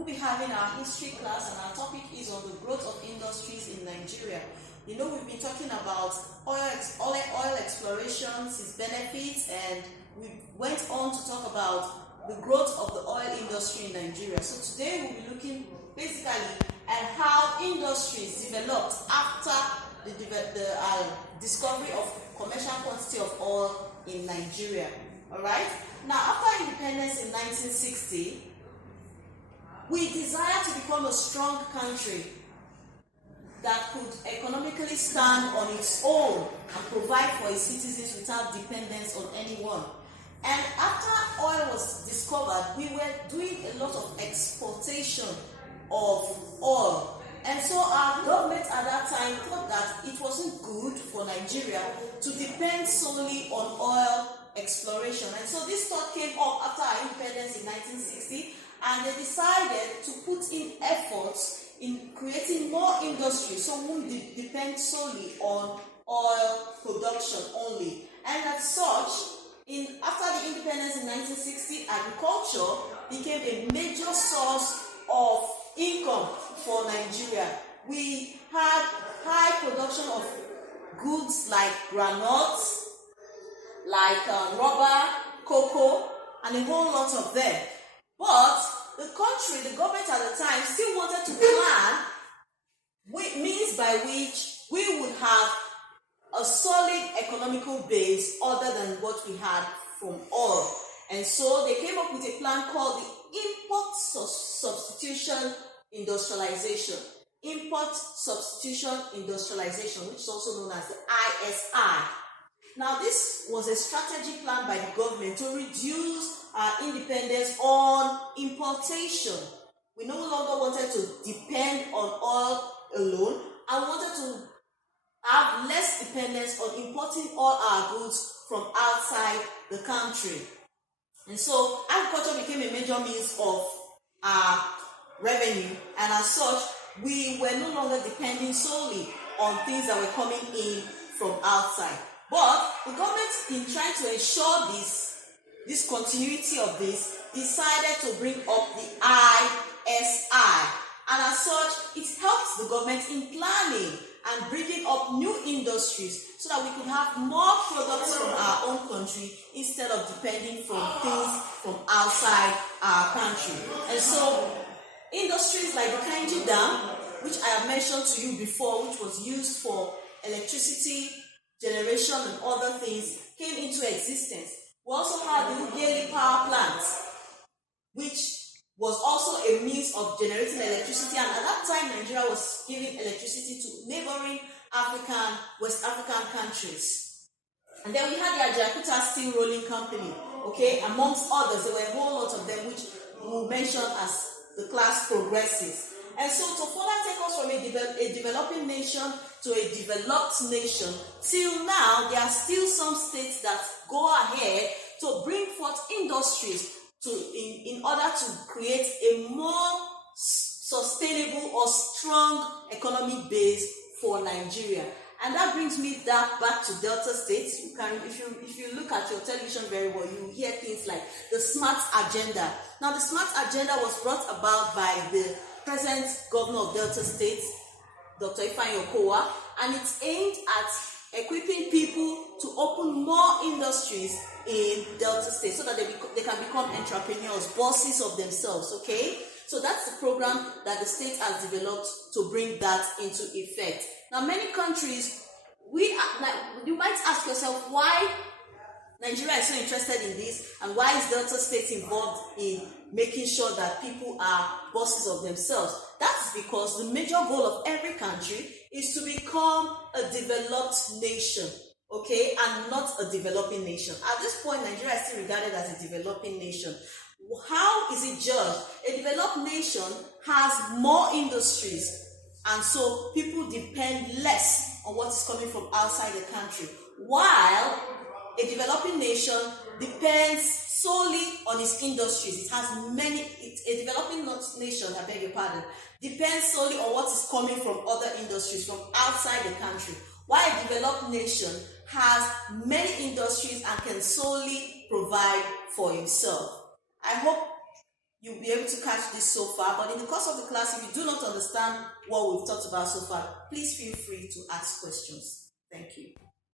we'll be having our history class, and our topic is on the growth of industries in Nigeria. You know, we've been talking about oil explorations, its benefits, and we went on to talk about the growth of the oil industry in Nigeria. So today we'll be looking basically at how industries developed after the discovery of commercial quantity of oil in Nigeria. Alright? Now, after independence in 1960, we desired to become a strong country that could economically stand on its own and provide for its citizens without dependence on anyone. And after oil was discovered, we were doing a lot of exportation of oil. And so our government at that time thought that it wasn't good for Nigeria to depend solely on oil exploration. And so this thought came up after our independence in 1960, and they decided to put in efforts in creating more industries so we won't depend solely on oil production only. And as such, after the independence in 1960, agriculture became a major source of income for Nigeria. We had high production of goods like granules, like rubber, cocoa, and a whole lot of them. But the government at the time still wanted to plan means by which we would have a solid economical base other than what we had from oil. And so they came up with a plan called the Import Substitution Industrialization. Import Substitution Industrialization, which is also known as the ISI. Now, this was a strategy plan by the government to reduce our independence on importation. We no longer wanted to depend on oil alone and wanted to have less dependence on importing all our goods from outside the country. And so agriculture became a major means of our revenue, and as such, we were no longer depending solely on things that were coming in from outside. But the government, in trying to ensure this continuity of this, decided to bring up the ISI. And as such, it helped the government in planning and bringing up new industries so that we could have more products from our own country instead of depending from things from outside our country. And so, industries like the Kainji Dam, which I have mentioned to you before, which was used for electricity generation and other things, came into existence. We also had the Ughelli power plant, which was also a means of generating electricity, and at that time Nigeria was giving electricity to neighboring West African countries. And then we had the Ajaokuta Steel Rolling Company, okay, amongst others. There were a whole lot of them which we mention as the class progressives. And so to further take us from a developing nation to a developed nation, till now there are still some states that go ahead to bring forth industries in order to create a more sustainable or strong economic base for Nigeria. And that brings me back to Delta States. You can, if you look at your television very well, you hear things like the Smart Agenda. Now, the Smart Agenda was brought about by the present governor of Delta State, Dr. Ifeanyi Okowa, and it's aimed at equipping people to open more industries in Delta State so that they can become entrepreneurs, bosses of themselves, okay? So that's the program that the state has developed to bring that into effect. Now, many countries, you might ask yourself why Nigeria is so interested in this, and why is Delta State involved in making sure that people are bosses of themselves? That's because the major goal of every country is to become a developed nation, okay, and not a developing nation. At this point, Nigeria is still regarded as a developing nation. How is it judged? A developed nation has more industries, and so people depend less on what is coming from outside the country, while a developing nation depends solely on its industries. It has a developing nation, I beg your pardon, depends solely on what is coming from other industries from outside the country, while a developed nation has many industries and can solely provide for himself. I hope you'll be able to catch this so far, but in the course of the class, if you do not understand what we've talked about so far, please feel free to ask questions. Thank you.